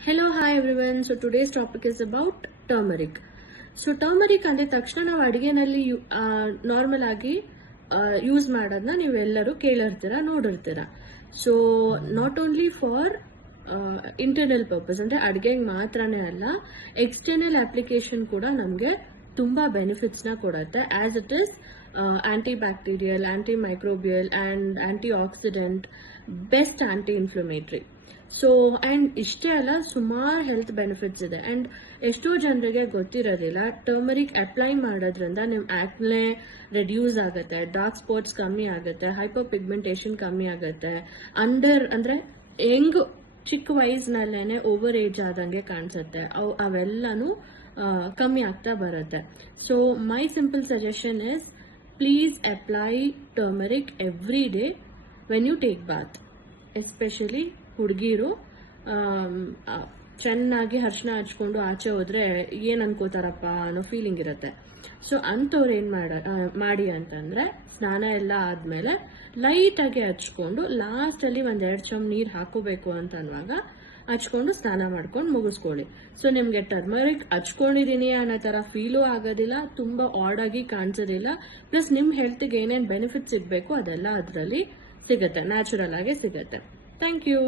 Hello, hi everyone. So today's topic is about turmeric. So turmeric ಅಂದ್ರೆ ತಕ್ಷಣ ನಾವು ಅಡಿಗೆನಲ್ಲಿ normal ಆಗಿ ಯೂಸ್ ಮಾಡೋದನ್ನ ನೀವೆಲ್ಲರೂ ಕೇಳಿರ್ತೀರಾ, ನೋಡಿರ್ತೀರಾ. So not only for internal purpose ಅಂದ್ರೆ ಅಡಿಗೆಗೆ ಮಾತ್ರನೇ ಅಲ್ಲ, ಎಕ್ಸ್ಟರ್ನಲ್ ಅಪ್ಲಿಕೇಶನ್ ಕೂಡ ನಮಗೆ ತುಂಬಾ ಬೆನಿಫಿಟ್ಸ್ ನ ಕೊಡುತ್ತೆ. As it is anti bacterial, anti microbial and anti oxidant, best anti inflammatory. So and ಇಷ್ಟೇ ಅಲ್ಲ, ಸುಮಾರು ಹೆಲ್ತ್ ಬೆನಿಫಿಟ್ಸ್ ಇದೆ. ಅಂಡ್ ಎಷ್ಟೋ ಜನರಿಗೆ ಗೊತ್ತಿರೋದಿಲ್ಲ, ಟರ್ಮರಿಕ್ ಅಪ್ಲೈ ಮಾಡೋದ್ರಿಂದ ನಿಮ್ ಆಕ್ನೆ ರೆಡ್ಯೂಸ್ ಆಗುತ್ತೆ, ಡಾರ್ಕ್ ಸ್ಪಾಟ್ಸ್ ಕಮ್ಮಿ ಆಗುತ್ತೆ, ಹೈಪರ್ ಪಿಗ್ಮೆಂಟೇಷನ್ ಕಮ್ಮಿ ಆಗುತ್ತೆ, ಅಂದ್ರೆ ಹೆಂಗ್ ಚಿಕ್ಕ ವಯಸ್ಸಿನಲ್ಲೇನೆ ಓವರ್ ಏಜ್ ಆದಂಗೆ ಕಾಣಿಸುತ್ತೆ, ಅವೆಲ್ಲನೂ ಕಮ್ಮಿ ಆಗ್ತಾ ಬರುತ್ತೆ. So my simple suggestion is, please apply turmeric every day when you take bath. Especially ಹುಡುಗಿರು ಚೆನ್ನಾಗಿ ಅರಿಶಿನ ಹಚ್ಕೊಂಡು ಆಚೆ ಹೋದ್ರೆ ಏನ್ ಅನ್ಕೋತಾರಪ್ಪ ಅನ್ನೋ ಫೀಲಿಂಗ್ ಇರುತ್ತೆ. ಸೊ ಅಂಥವ್ರು ಏನ್ ಮಾಡಿ ಅಂತಂದ್ರೆ, ಸ್ನಾನ ಎಲ್ಲ ಆದ್ಮೇಲೆ ಲೈಟ್ ಆಗಿ ಹಚ್ಕೊಂಡು ಲಾಸ್ಟ್ ಅಲ್ಲಿ 1-2 ಚಮ್ ನೀರ್ ಹಾಕೋಬೇಕು ಅಂತ ಅನ್ನುವಾಗ ಹಚ್ಕೊಂಡು ಸ್ನಾನ ಮಾಡ್ಕೊಂಡು ಮುಗಿಸ್ಕೊಳ್ಳಿ. ಸೊ ನಿಮ್ಗೆ ಟರ್ಮರಿಕ್ ಹಚ್ಕೊಂಡಿದೀನಿ ಅನ್ನೋ ತರ ಫೀಲು ಆಗೋದಿಲ್ಲ, ತುಂಬಾ ಆಡ್ ಆಗಿ ಕಾಣಿಸೋದಿಲ್ಲ. ಪ್ಲಸ್ ನಿಮ್ ಹೆಲ್ತ್ಗೆ ಏನೇನ್ ಬೆನಿಫಿಟ್ಸ್ ಇರ್ಬೇಕು ಅದೆಲ್ಲ ಅದರಲ್ಲಿ ಸಿಗುತ್ತೆ, ನ್ಯಾಚುರಲ್ ಆಗಿ ಸಿಗುತ್ತೆ. Thank you.